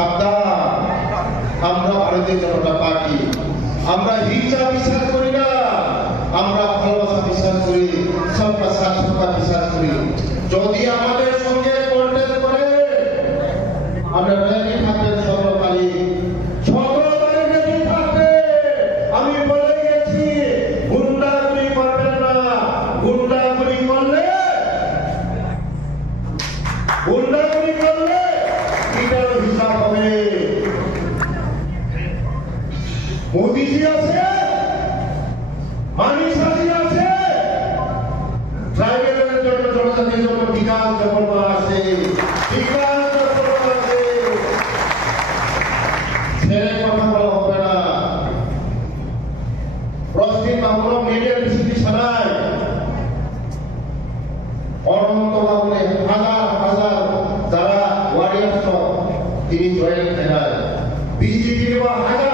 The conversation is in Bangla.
সাবধান, আমরা ভারতীয় জনতা পার্টি, আমরা হিংসা বিশ্বাস করি না, আমরা ভালোবাসা বিশ্বাস করি, সবকা সাথ সবকা বিশ্বাস করি। যদি আমাদের সঙ্গে কন্টেস্ট করে আমরা রেডি থাকবেন 17 তারিখ, 17 তারিখ রেডি থাকবে। আমি বলে গেছি গুন্ডাগুলি করবেন না, গুন্ডাগুলি করলে এটার হিসাব হবে। মোদিজি আছে, মানিসাজি আছে, ট্রাইবেলের জন্য জনজাতির জন্য বিকাশ প্রকল্প আছে, বিকাশ প্রকল্প আছে। ছেড়ে কথা বলা হবে না। প্রশ্ন বাবুর মিডিয়ার বিশুদ্ধি ছাড়াই অনন্ত বাবুরে হাজার হাজার যারা ওয়ারিয়ার্স তিনি জয়েন করেন, বিজেপি হাজার